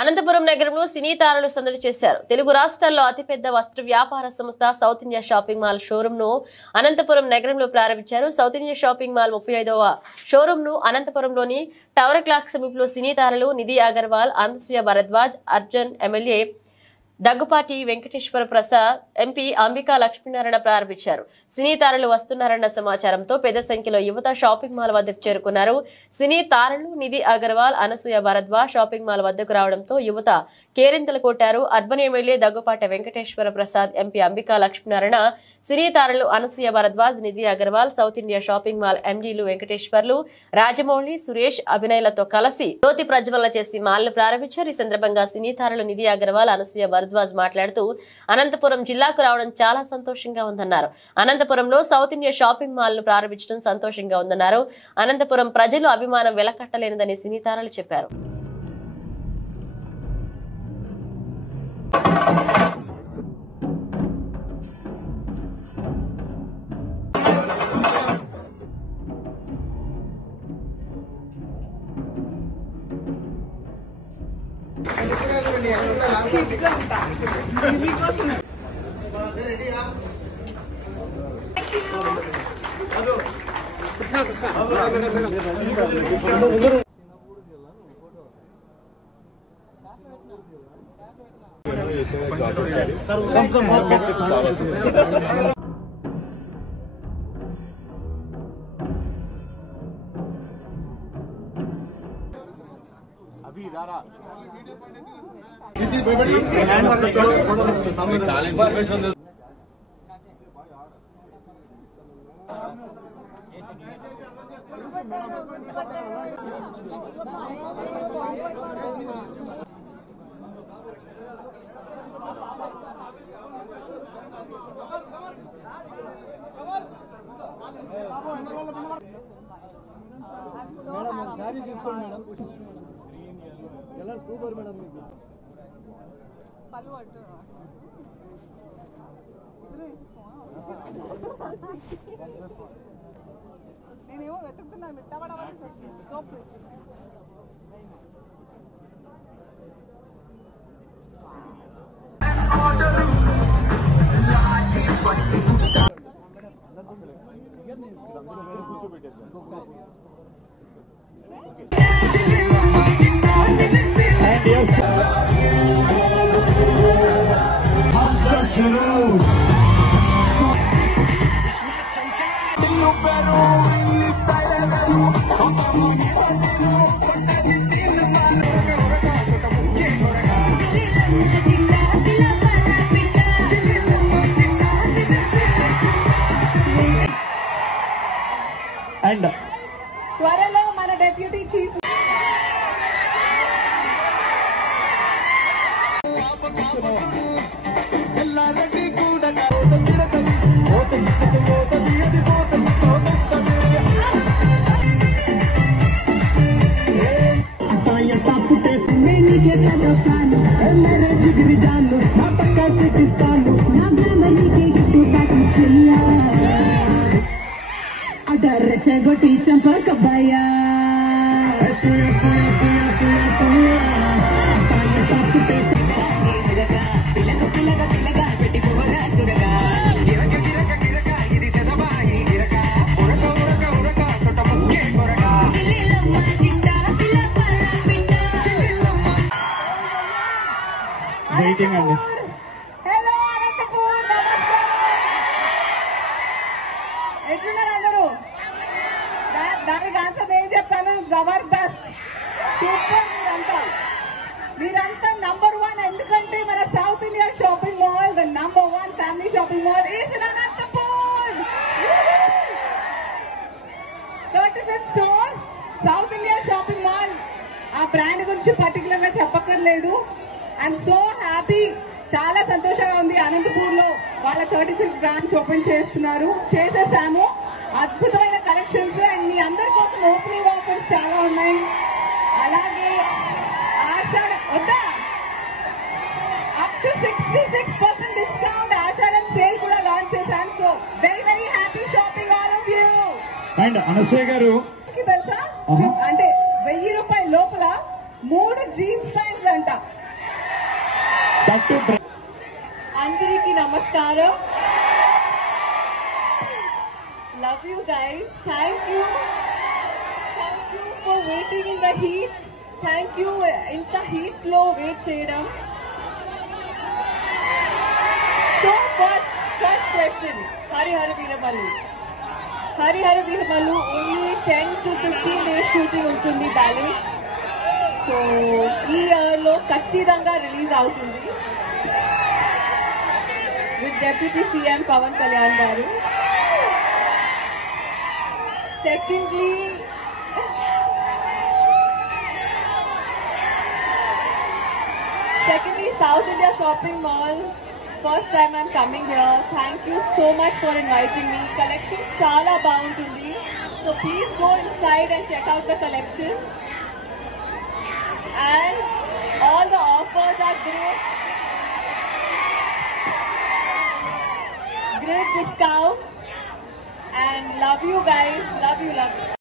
అనంతపురం నగరంలో సినీ తారలు సందడి చేశారు. తెలుగు రాష్ట్రాల్లో అతిపెద్ద వస్త్ర వ్యాపార సంస్థ South India shopping mall showroom ను అనంతపురం నగరంలో ప్రారంభించారు. సౌత్ ఇండియా షాపింగ్ మాల్ 35వ షోరూమ్ ను అనంతపురంలోని టవర్ క్లాక్ సమీపంలో సినీ తారలు నిధి అగర్వాల్, అనసూయ భరద్వాజ్, అర్జున్, ఎమ్మెల్యే దగ్గుపాటి వెంకటేశ్వర ప్రసాద్, ఎంపీ అంబికా లక్ష్మీనారాయణ ప్రారంభించారు. సినీ తారలు వస్తున్నారన్న సమాచారంతో పెద్ద సంఖ్యలో యువత షాపింగ్ మాల్ వద్దకు చేరుకున్నారు. సినీ తారలు నిధి అగర్వాల్, అనసూయ భరద్వాజ్ షాపింగ్ మాల్ వద్దకు రావడంతో యువత కేరింతలు కొట్టారు. Urban MLA Daggubati Venkateswara Prasad, MP Ambika Lakshminarayana, cine తారలు Anasuya Bharadwaj, Nidhi Agarwal, South India shopping mall ఎండీలు వెంకటేశ్వర్లు, రాజమౌళి, సురేష్, అభినయ్లతో కలిసి జ్యోతి ప్రజ్వలన చేసి మాల్ను ప్రారంభించారు. ఈ సందర్భంగా సినీ తారలు నిధి అగర్వాల్, అనసూయ భరద్వాజ్ మాట్లాడుతూ అనంతపురం జిల్లాకు రావడం చాలా సంతోషంగా ఉందన్నారు. అనంతపురంలో సౌత్ ఇండియా షాపింగ్ మాల్ ను ప్రారంభించడం సంతోషంగా ఉందన్నారు. అనంతపురం ప్రజలు అభిమానం వెలకట్టలేనిదని సినీ తారలు చెప్పారు. अभी रारा సూపర్ మేడం పలు అటు నేనేమో వెతుకుతున్నాను మిట్టబడవలసి వస్తుంది సోప్ అండ్ త్వరలో మన డెప్యూటీ చీఫ్ చెగొట్టి చంపకబ్బయ్యా వెయిటింగ్ అండి. హలో అనంతపూర్, ఎట్లున్నారు అందరూ? దానికి ఆన్సర్ ఏం చెప్తాను, జబర్దస్త్, సూపర్. మీరంతా నంబర్ 1. ఎందుకంటే మన south India shopping mall, the number 1 family shopping mall is in Anantapur. 35th store south India shopping mall. ఆ బ్రాండ్ గురించి పర్టికులర్ గా చెప్పక్కర్లేదు. ఐఎమ్ సో హ్యాపీ, చాలా సంతోషంగా ఉంది. అనంతపూర్ లో వాళ్ళ 35th బ్రాంచ్ ఓపెన్ చేసేసాము. అద్భుతమైన కలెక్షన్స్ అండ్ మీ అందరి కోసం ఓపెనింగ్ ఆఫర్స్ చాలా ఉన్నాయి. అలాగే ఆషాఢం వద్దా up to 66% discount Ashadham sale కూడా లాంచ్ చేశాను. So very very happy shopping all of you. And Anasuya garu తెలుసా, అంటే 1000 రూపాయల లోపల 3 జీన్స్ ప్యాంట్స్ అంట. you guys. Thank you. Thank you for waiting in the heat. Thank you. Inta heat lo wait cheyadam. So first question. Hari Veeramallu. Hari Veeramallu only 10 to 15 days shooting untundi balance. So ee year lo kachidanga release avutundi. With Deputy CM Pawan Kalyan garu. Secondly, South India Shopping Mall. First time I'm coming here. Thank you so much for inviting me. Collection chala baguntundi. So please go inside and check out the collection. And all the offers are great. Great discount. And love you guys. Love you.